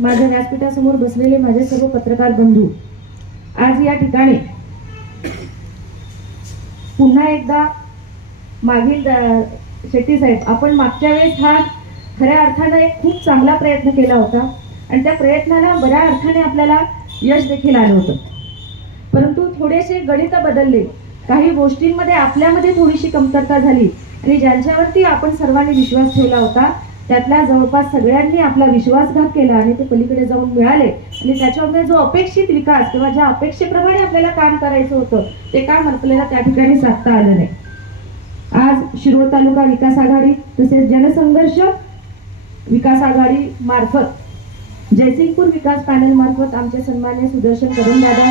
माझ्या व्यासपीठासमोर बसलेले माझे सर्व पत्रकार बंधू आज या ठिकाणी पुन्हा एकदा मागील शेट्टी साहेब आपण मागच्या वेळेस हा खऱ्या अर्थानं एक खूप चांगला प्रयत्न केला होता आणि त्या प्रयत्नाला बऱ्या अर्थाने आपल्याला यश देखील आलं होतं. परंतु थोडेसे गणित बदलले. काही गोष्टींमध्ये आपल्यामध्ये थोडीशी कमतरता झाली आणि ज्यांच्यावरती आपण सर्वांनी विश्वास ठेवला होता त्यातल्या जवळपास सगळ्यांनी आपला विश्वासघात केला आणि ते पलीकडे जाऊन मिळाले. आणि त्याच्यामुळे जो अपेक्षित विकास किंवा ज्या अपेक्षेप्रमाणे आपल्याला काम करायचं होतं ते काम आपल्याला त्या ठिकाणी साधता आलं नाही. आज शिरोळ तालुका विकास आघाडी तसेच जनसंघर्ष विकास आघाडी मार्फत जयसिंगपूर विकास पॅनल मार्फत आमचे सन्मान्य सुदर्शन करून दादा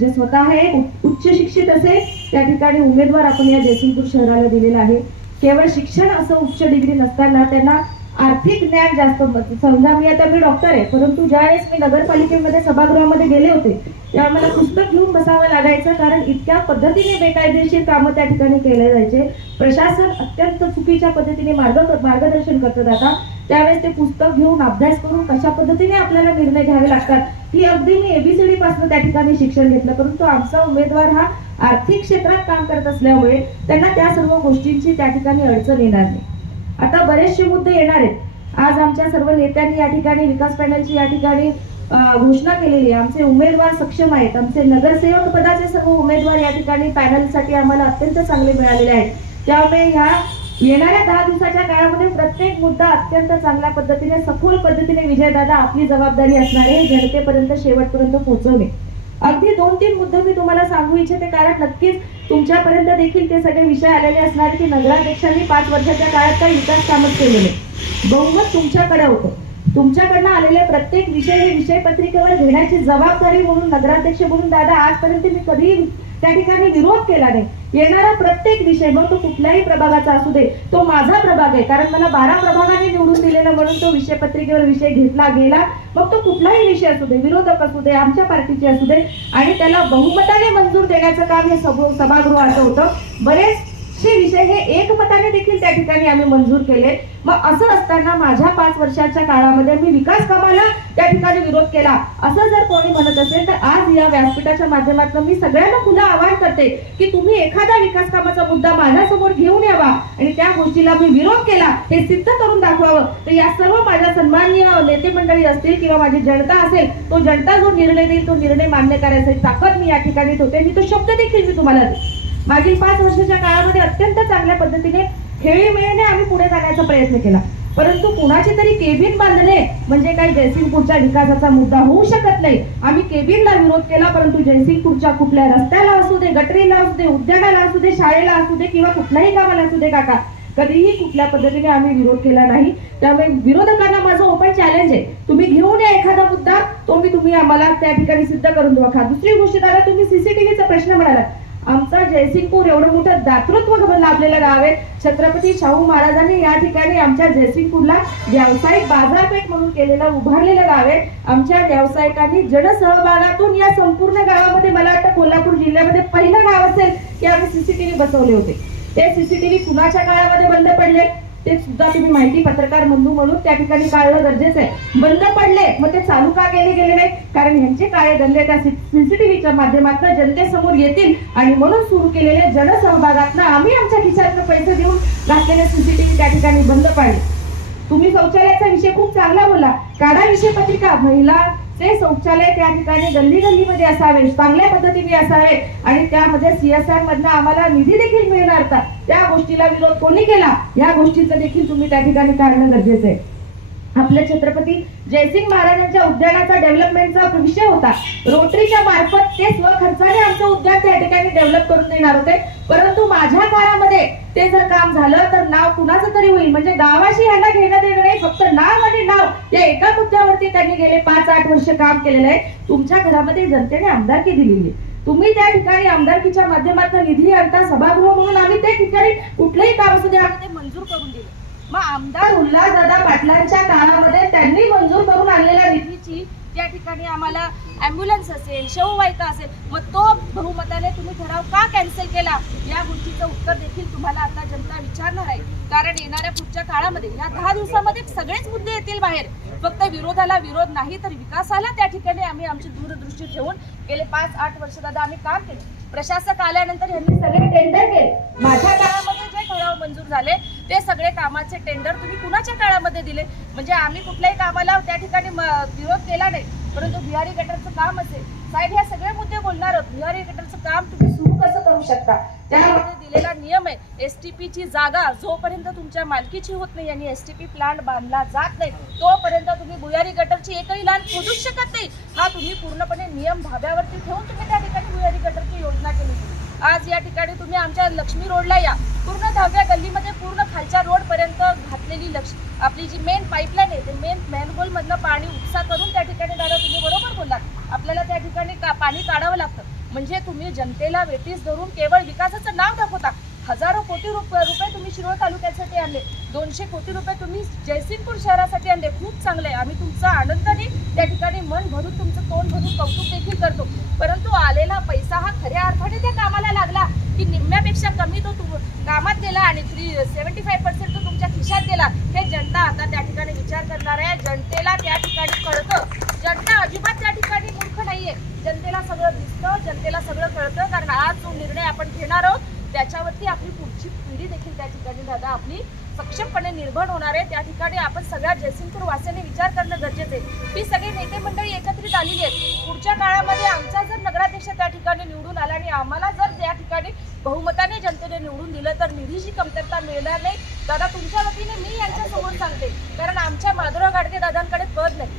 जे स्वतः हे उच्च शिक्षित असे त्या ठिकाणी उमेदवार आपण या जयसिंगपूर शहराला दिलेला आहे. केवळ शिक्षण असं उच्च डिग्री नसताना त्यांना आर्थिक ज्ञान जास्त म- समजा मी आता मी डॉक्टर आहे परंतु ज्यावेळेस मी नगरपालिकेमध्ये सभागृहामध्ये गेले होते तेव्हा मला पुस्तक घेऊन बसावं लागायचं कारण इतक्या पद्धतीने बेकायदेशीर कामं त्या ठिकाणी केले जायचे. प्रशासन अत्यंत चुकीच्या पद्धतीने मार्ग मार्गदर्शन करतं आता. त्यावेळेस ते पुस्तक घेऊन अभ्यास करून कशा पद्धतीने आपल्याला निर्णय घ्यावे लागतात ही अगदी मी एबीसीडी पासून त्या ठिकाणी शिक्षण घेतलं. परंतु आमचा उमेदवार हा आर्थिक क्षेत्रात काम करत असल्यामुळे त्यांना त्या सर्व गोष्टींची त्या ठिकाणी अडचण येणार नाही. आता बरेचसे मुद्दे येणार आहेत. आज आमच्या सर्व नेत्यांनी या ठिकाणी विकास पॅनलची या ठिकाणी घोषणा केलेली आहे. आमचे उमेदवार सक्षम आहेत. आमचे नगरसेवक पदाचे सर्व उमेदवार या ठिकाणी पॅनलसाठी आम्हाला अत्यंत चांगले मिळालेले आहेत. त्यामुळे ह्या येणाऱ्या दहा दिवसाच्या काळामध्ये प्रत्येक मुद्दा अत्यंत चांगल्या पद्धतीने सखोल पद्धतीने विजयदादा आपली जबाबदारी असणार आहे जनतेपर्यंत शेवटपर्यंत पोहोचवणे. अगदी दोन तीन मुद्दे मी तुम्हाला सांगू इच्छिते कारण नक्कीच तुमच्यापर्यंत देखील ते सगळे विषय आलेले असणार की नगराध्यक्षांनी पाच वर्षाच्या काळात काही विकास कामच केलेले. बहुमत तुमच्याकडे होतं. तुमच्याकडनं आलेले प्रत्येक विषय हे विषय पत्रिकेवर घेण्याची जबाबदारी म्हणून नगराध्यक्ष म्हणून दादा आजपर्यंत मी कधीही त्या ठिकाणी विरोध केला नाही. येणारा प्रत्येक विषय मग तो कुठल्याही प्रभागाचा असू दे तो माझा प्रभाग आहे. कारण मला बारा प्रभागाने निवडून दिलेला म्हणून तो विषय पत्रिकेवर विषय घेतला गेला मग तो कुठलाही विषय असू दे विरोधक असू दे आमच्या पार्टीचे असू दे आणि त्याला बहुमताने मंजूर देण्याचं काम हे सभ सभागृहाचं होतं. बरेच असे विषय हे एकमताने देखील त्या ठिकाणी आम्ही मंजूर केले. मग असं असताना माझ्या पाच वर्षाच्या काळामध्ये मी विकास कामाला त्या ठिकाणी विरोध केला. असं जर कोणी म्हणत असेल तर आज या व्यासपीठाच्या माध्यमातून मी सगळ्यांना खुलं आवाहन करते की तुम्ही एखादा विकास कामाचा मुद्दा माझ्यासमोर घेऊन यावा आणि त्या गोष्टीला मी विरोध केला हे सिद्ध करून दाखवावं. तर या सर्व माझ्या सन्माननीय नेते मंडळी असतील किंवा माझी जनता असेल तो जनता जो निर्णय देईल तो निर्णय मान्य करायचा ताकद मी या ठिकाणी ठेवते. मी तो शब्द देखील मी तुम्हाला मागील पाच वर्षाच्या काळामध्ये अत्यंत चांगल्या पद्धतीने खेळीमेळीने आम्ही पुढे जाण्याचा प्रयत्न केला. परंतु कुणाचे तरी केबिन बांधणे म्हणजे काही जयसिंगपूरच्या विकासाचा मुद्दा होऊ शकत नाही. आम्ही केबिनला विरोध केला परंतु जयसिंगपूरच्या कुठल्या रस्त्याला असू दे गटरीला असू दे उद्यानाला असू दे शाळेला असू दे किंवा कुठल्याही कामाला असू दे काका कधीही कुठल्या पद्धतीने आम्ही विरोध केला नाही. त्यामुळे विरोधकांना माझं ओपन चॅलेंज आहे. तुम्ही घेऊन या एखादा मुद्दा तो मी तुम्ही आम्हाला त्या ठिकाणी सिद्ध करून देऊ दुसरी गोष्ट दादा तुम्ही सीसीटीव्हीचा प्रश्न म्हणाला आमचा जयसिंगपूर एवढं मोठं दातृत्व लाभलेलं गाव आहे छत्रपती शाहू महाराजांनी या ठिकाणी आमच्या जयसिंगपूरला व्यावसायिक बाजारपेठ म्हणून केलेलं उभारलेलं गाव आहे. आमच्या व्यावसायिकांनी जनसहभागातून या संपूर्ण गावामध्ये मला वाटतं कोल्हापूर जिल्ह्यामध्ये पहिलं गाव असेल की आम्ही सीसीटीव्ही बसवले होते. ते सीसीटीव्ही कुणाच्या काळामध्ये बंद पडले? ते सुद्धा तुम्ही माहिती पत्रकार बंधू म्हणून त्या ठिकाणी काढणं गरजेचं आहे. बंद पडले मग ते चालू का केले गेले नाही कारण ह्यांचे काळे धंदे त्या सीसीटीव्हीच्या माध्यमातून जनतेसमोर येतील आणि म्हणून सुरू केलेले जनसहभागातनं आम्ही आमच्या खिशातनं पैसे देऊन घातलेले सीसीटीव्ही त्या ठिकाणी बंद पाडले. तुम्ही शौचालयाचा विषय खूप चांगला बोला काढा विषय पत्रिका. महिला ते शौचालय त्या ठिकाणी गल्ली गल्लीमध्ये असावे चांगल्या पद्धतीने असावे आणि त्यामध्ये सीएसआर मधनं आम्हाला निधी देखील मिळणार का? त्या गोष्टीला विरोध कोणी केला? या गोष्टीचं देखील तुम्ही त्या ठिकाणी काढणं गरजेचं आहे. आपल्या छत्रपती जयसिंग महाराजांच्या उद्यानाचा डेव्हलपमेंटचा विषय होता. रोटरीच्या मार्फत ते स्वखर्चाने आमचं उद्यान त्या ठिकाणी डेव्हलप करून देणार होते. परंतु माझ्या काळामध्ये ते जर काम झालं तर नाव कुणाचं तरी होईल. म्हणजे गावाशी यांना घेणं देणं नाही फक्त नाव आणि नाव या एका मुद्द्यावरती त्यांनी गेले पाच आठ वर्ष काम केलेलं आहे. तुमच्या घरामध्ये जनतेने आमदारकी दिलेली आहे. तुम्ही त्या ठिकाणी आमदारकीच्या माध्यमातून निधी आणता सभागृह म्हणून आम्ही त्या ठिकाणी कुठलंही काम असू दे आम्ही ते मंजूर करून दिले. मग आमदार उल्हासदादा पाटलांच्या काळामध्ये त्यांनी मंजूर करून आणलेल्या निधीची त्या ठिकाणी आम्हाला ॲम्ब्युलन्स असेल शववाहिका असेल मग तो बहुमताने तुम्ही ठराव का कॅन्सल केला? या गोष्टीचं उत्तर देखील तुम्हाला आता जनता विचारणार आहे. कारण येणाऱ्या पुढच्या काळामध्ये या दहा दिवसामध्ये सगळेच मुद्दे येतील बाहेर. फक्त विरोधाला विरोध नाही तर विकासाला त्या ठिकाणी आम्ही आमची दूरदृष्टी ठेवून गेले पाच आठ वर्ष दादा आम्ही काम केलं. प्रशासक आल्यानंतर यांनी सगळे टेंडर केले. माझ्या काळामध्ये जे ठराव मंजूर झाले ते सगळे कामाचे टेंडर तुम्ही कुणाच्या काळामध्ये दिले? म्हणजे आम्ही कुठल्याही कामाला त्या ठिकाणी विरोध केला नाही. परंतु बिहारी गटरचं काम असेल. साहेब ह्या सगळे मुद्दे बोलणार आहोत. बिहारी गटरचं काम तुम्ही सुरू कसं करू शकता? त्यामध्ये दिलेला नियम आहे. एस टी ची जागा जोपर्यंत तुमच्या मालकीची होत नाही आणि एस टी पी प्लांट बांधला जात नाही तोपर्यंत तुम्ही भुयारी गटरची एकही लहान खोदूच शकत नाही. हा तुम्ही पूर्णपणे नियम धाब्यावरती ठेवून तुम्ही त्या ठिकाणी भुयारी गटरची योजना केली. आज या ठिकाणी तुम्ही आमच्या लक्ष्मी रोडला या. पूर्ण धाब्या गल्लीमध्ये पूर्ण असलेली लक्ष आपली जी मेन पाईपलाईन आहे ते मेन मॅनहोलमधनं पाणी उपसा करून त्या ठिकाणी दादा तुम्ही बरोबर बोललात. आपल्याला त्या ठिकाणी का पाणी काढावं लागतं. म्हणजे तुम्ही जनतेला वेटीस धरून केवळ विकासाचं नाव दाखवता. हजारो कोटी रुपये रुपये तुम्ही शिरोळ तालुक्यासाठी आणले. दोनशे कोटी रुपये तुम्ही जयसिंगपूर शहरासाठी आणले. खूप चांगले आहे. आम्ही तुमचा आनंदाने त्या ठिकाणी मन भरून तुमचं तोंड भरून कौतुक देखील करतो. परंतु आलेला पैसा हा खऱ्या अर्थाने त्या कामाला लागला. की निम्म्यापेक्षा कमी तो तुम कामात गेला आणि थ्री सेव्हन्टी फाईव्ह पर्सेंट तो तुमच्या खिशात गेला हे जनता आता त्या ठिकाणी विचार करणार आहे जनतेला त्या ठिकाणी कळतं. जनता अजिबात त्या ठिकाणी मूर्ख नाहीये. जनतेला सगळं दिसतं जनतेला सगळं कळतं. कारण आज जो निर्णय आपण घेणार आहोत त्याच्यावरती आपली पुढची पिढी देखील त्या ठिकाणी दादा आपली सक्षमपणे निर्भर होणार आहे. त्या ठिकाणी आपण सगळ्या जयसिंगपूर वासियांनी विचार करणं गरजेचं आहे. ही सगळी नेते मंडळी एकत्रित आलेली आहेत. पुढच्या काळामध्ये आमचा जर नगराध्यक्ष त्या ठिकाणी निवडून आला आणि आम्हाला जर त्या ठिकाणी बहुमताने जनतेने निवडून दिलं तर निधीची कमतरता मिळणार नाही. दादा तुमच्या वतीने मी यांच्यासमोर सांगते कारण आमच्या माधुराव गाडगे दादांकडे पद नाही.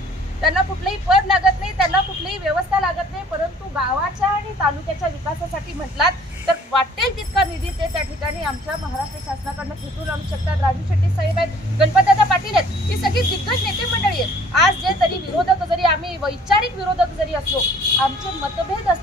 त्यांना कुठलंही पद लागत नाही त्यांना कुठलीही व्यवस्था लागत नाही परंतु गावाच्या आणि तालुक्याच्या विकासासाठी म्हटलात तर वाटेल तितका निधी ते त्या ठिकाणी आमच्या महाराष्ट्र शासनाकडनं खेचून आणू शकतात. राजू शेट्टी साहेब आहेत गणपतदादा पाटील आहेत ही सगळी दिग्गज नेते मंडळी आहेत. आज जे तरी विरोधक जरी आम्ही वैचारिक विरोधक जरी असलो आमचे मतभेद असतील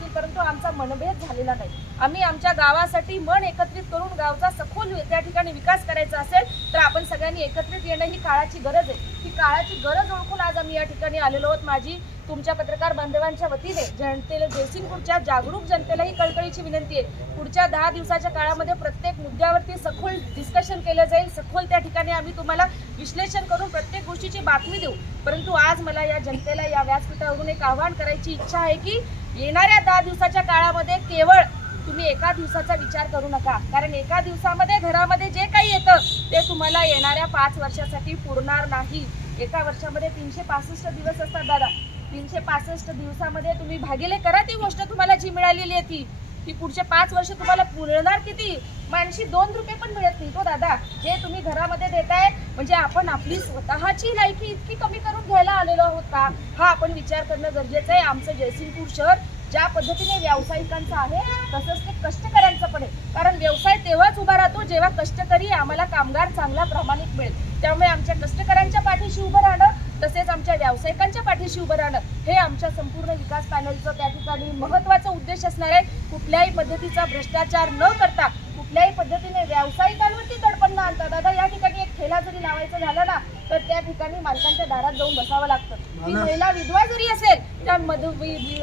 आमचा मनभेद झालेला नाही. आम्ही आमच्या गावासाठी मन एकत्रित करून गावचा सखोल त्या ठिकाणी विकास करायचा असेल तर आपण सगळ्यांनी एकत्रित येणं ही काळाची गरज आहे. ही काळाची गरज ओळखून आज आम्ही या ठिकाणी आलेलो आहोत. माझी तुमच्या पत्रकार बांधवांच्या वतीने जनतेला जयसिंगपूरच्या जागरूक जनतेला ही कळकळीची विनंती आहे. पुढच्या दहा दिवसाच्या काळामध्ये प्रत्येक मुद्द्यावरती सखोल डिस्कशन केलं जाईल. सखोल त्या ठिकाणी आम्ही तुम्हाला विश्लेषण करून प्रत्येक गोष्टीची बातमी देऊ. परंतु आज मला या जनतेला या व्यासपीठावरून एक आवाहन करायची इच्छा आहे की येणाऱ्या दहा दिवसाच्या काळामध्ये केवळ तुम्ही एका दिवसाचा विचार करू नका. कारण एका दिवसामध्ये घरामध्ये जे काही येतं ते तुम्हाला येणाऱ्या पाच वर्षासाठी पुरणार नाही. एका वर्षामध्ये तीनशे पासष्ट दिवस असतात दादा. तीनशे पासष्ट दिवसामध्ये तुम्ही भागिले करा ती गोष्ट तुम्हाला जी मिळालेली आहे ती. ती पुढचे पाच वर्ष तुम्हाला पुरणार किती? माणशी दोन रुपये पण मिळत नाही तो दादा. जे तुम्ही घरामध्ये देताय म्हणजे आपण आपली स्वतःची लायकी इतकी कमी करून घ्यायला आलेलो आहोत का हा आपण विचार करणं गरजेचं आहे. आमचं जयसिंगपूर शहर ज्या पद्धतीने व्यावसायिकांचं आहे तसंच ते कष्टकऱ्यांचं पण आहे. कारण व्यवसाय तेव्हाच उभा राहतो जेव्हा कष्टकरी आम्हाला कामगार चांगला प्रामाणिक मिळेल. त्यामुळे आमच्या कष्टकऱ्यांच्या पाठीशी उभं राहणं तसेच आमच्या व्यावसायिकांच्या पाठीशी उभं राहणं हे आमच्या संपूर्ण विकास पॅनलचं त्या ठिकाणी महत्त्वाचा उद्देश असणार आहे. कुठल्याही पद्धतीचा भ्रष्टाचार न करता कुठल्याही पद्धतीने व्यावसायिकांवरती दडपण न आणता दादा या ठिकाणी एक ठेला जरी लावायचं झालं ना तर त्या ठिकाणी मालकांच्या दारात जाऊन बसावं लागतं. ती महिला विधवा जरी असेल त्या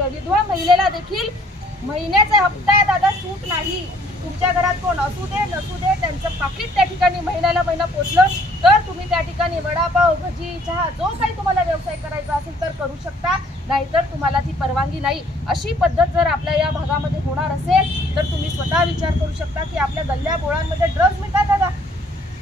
विधवा महिलेला देखील महिन्याचा हप्ता दादा सूट नाही. तुमच्या घरात कोण असू दे नसू दे त्यांचं पाकिट त्या ठिकाणी महिन्याला महिना पोचलं तर तुम्ही त्या ठिकाणी वडापाव भजी चहा जो काही तुम्हाला व्यवसाय करायचा असेल तर करू शकता. नाहीतर तुम्हाला ती परवानगी नाही. अशी पद्धत जर आपल्या या भागामध्ये होणार असेल तर तुम्ही स्वतः विचार करू शकता की आपल्या गल्ल्या बोळांमध्ये ड्रग्ज मिळतात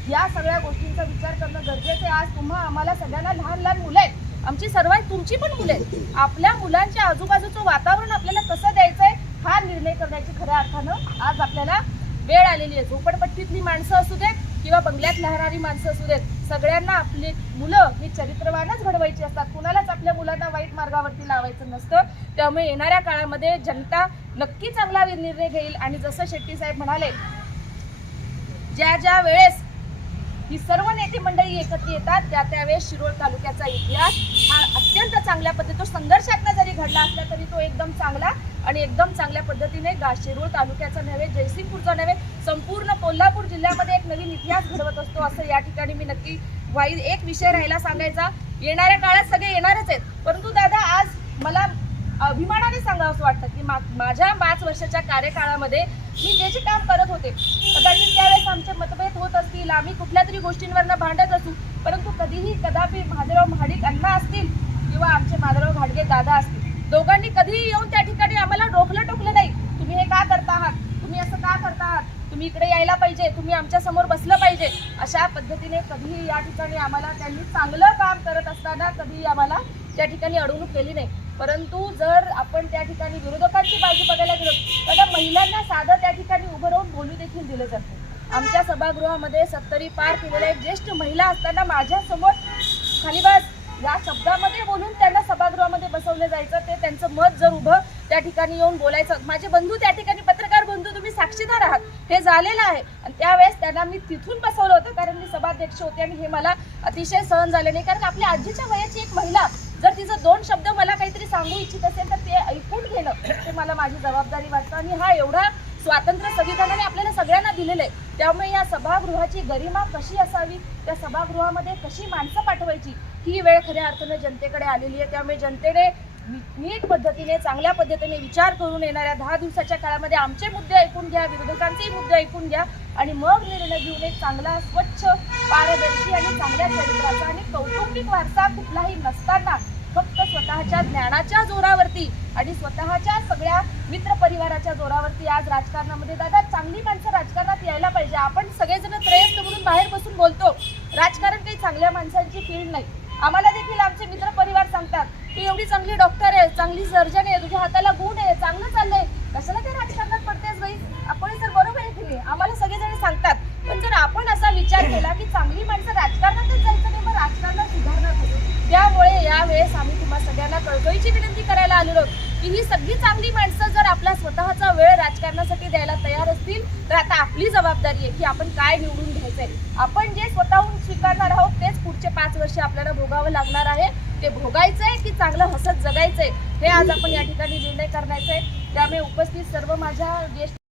या सगळ्या गोष्टींचा विचार करणं गरजेचं आहे. आज तुम्हा आम्हाला सगळ्यांना लहान लहान मुलं आहेत. आमची सर्व तुमची पण मुलं आहेत. आपल्या मुलांच्या आजूबाजूचं वातावरण आपल्याला कसं द्यायचं आहे हा निर्णय करण्याची खऱ्या अर्थानं आज आपल्याला वेळ आलेली आहे. झोपडपट्टीतली माणसं असू देत किंवा बंगल्यात लहणारी माणसं असू देत सगळ्यांना आपली मुलं ही चरित्रवानच घडवायची असतात. कुणालाच आपल्या मुलांना वाईट मार्गावरती लावायचं नसतं. त्यामुळे येणाऱ्या काळामध्ये जनता नक्की चांगला निर्णय घेईल. आणि जसं शेट्टी साहेब म्हणाले ज्या ज्या वेळेस ही सर्व नेते मंडळी एकत्र येतात. त्या त्यावेळेस शिरोळ तालुक्याचा इतिहास हा अत्यंत चांगल्या पद्धती तो संघर्षातनं जरी घडला असला तरी तो एकदम चांगला आणि एकदम चांगल्या पद्धतीने गा शिरोळ तालुक्याचा नव्हे जयसिंगपूरचा नव्हे संपूर्ण कोल्हापूर जिल्ह्यामध्ये एक नवीन इतिहास घडवत असतो असं या ठिकाणी मी नक्की वाई एक विषय राहिला सांगायचा. येणाऱ्या काळात सगळे येणारच आहेत. परंतु दादा आज मला अभिमानाने सांगावं असं वाटतं की मा माझ्या पाच वर्षाच्या कार्यकाळामध्ये मी जे जे काम करत होते कदाचित त्यावेळेस आमचे मतभेद होत असतील आम्ही कुठल्या तरी गोष्टींवरनं भांडत असू परंतु कधीही कदापि महादेवराव महाडिक अण्णा असतील किंवा आमचे माधवराव घाडगे दादा असतील दोघांनी कधीही येऊन त्या ठिकाणी आम्हाला डोकलं टोकलं नाही. तुम्ही हे का करता आहात? तुम्ही असं का करता आहात? तुम्ही इकडे यायला पाहिजे तुम्ही आमच्यासमोर बसलं पाहिजे. अशा पद्धतीने कधीही या ठिकाणी आम्हाला त्यांनी चांगलं काम करत असताना कधीही आम्हाला त्या ठिकाणी अडवणूक केली नाही. परंतु जर आपण त्या ठिकाणी विरोधकांची बाजू बघायला गेलो तर त्या महिलांना साधं त्या ठिकाणी उभं राहून बोलू देखील दिलं जातं. आमच्या सभागृहामध्ये सत्तरी पार केलेल्या एक ज्येष्ठ महिला असताना माझ्यासमोर खाली या शब्दामध्ये बोलून त्यांना सभागृहामध्ये बसवलं जायचं. ते त्यांचं मत जर उभं त्या ठिकाणी येऊन बोलायचं. माझे बंधू त्या ठिकाणी पत्रकार बंधू तुम्ही साक्षीदार आहात. हे झालेलं आहे. आणि त्यावेळेस त्यांना मी तिथून बसवलं होतं कारण मी सभाध्यक्ष होते आणि हे मला अतिशय सहन झाले नाही. कारण आपल्या आजीच्या वयाची एक महिला जर तिचं दोन शब्द मला काहीतरी सांगू इच्छित असेल तर ते ऐकून घेणं ते मला माझी जबाबदारी वाटतं. आणि हा एवढा स्वातंत्र्य संविधानाने आपल्याला सगळ्यांना दिलेलं आहे. त्यामुळे या सभागृहाची गरिमा कशी असावी? त्या सभागृहामध्ये कशी माणसं पाठवायची? ही वेळ खऱ्या अर्थानं जनतेकडे आलेली आहे. त्यामुळे जनतेने नीट पद्धतीने चांगल्या पद्धतीने विचार करून येणाऱ्या दहा दिवसाच्या काळामध्ये आमचे मुद्दे ऐकून घ्या विरोधकांचेही मुद्दे ऐकून घ्या आणि मग निर्णय घेऊन एक चांगला स्वच्छ पारदर्शी आणि चांगल्या चरित्राचा आणि कौटुंबिक वारसा कुठलाही नसताना स्वतःच्या ज्ञानाच्या जोरावरती आणि स्वतःच्या सगळ्या मित्र परिवाराच्या जोरावरती आज राजकारणामध्ये दादा चांगली माणसं राजकारणात यायला पाहिजे. आपण सगळेजण त्रयस्थ म्हणून बाहेर बसून बोलतो. राजकारण काही चांगल्या माणसांची फील्ड नाही. आम्हाला देखील आमचे मित्र परिवार सांगतात तू एवढी चांगली डॉक्टर आहे चांगली सर्जन आहे तुझ्या हाताला गुण आहे चांगलं चाललंय. कशाला काय राजकारणात पडतेस बाई? आपण तर बरोबर आहे की नाही? आम्हाला सगळेजण सांगतात. पण जर आपण असा विचार केला की चांगली माणसं राजकारणातच जायचं नाही मग राजकारणात सुधारणा त्यामुळे यावेळेस आम्ही तुम्हा सगळ्यांना कळकळीची विनंती करायला आलेलो की ही सगळी चांगली माणसं जर आपला स्वतःचा वेळ राजकारणासाठी द्यायला तयार असतील तर आता आपली जबाबदारी आहे की आपण काय निवडून घ्यायचंय. आपण जे स्वतःहून स्वीकारणार आहोत तेच पुढचे पाच वर्ष आपल्याला भोगावं लागणार आहे. ते भोगायचंय की चांगलं हसत जगायचंय हे आज आपण या ठिकाणी निर्णय करण्याचे त्यामुळे उपस्थित सर्व माझ्या ज्येष्ठ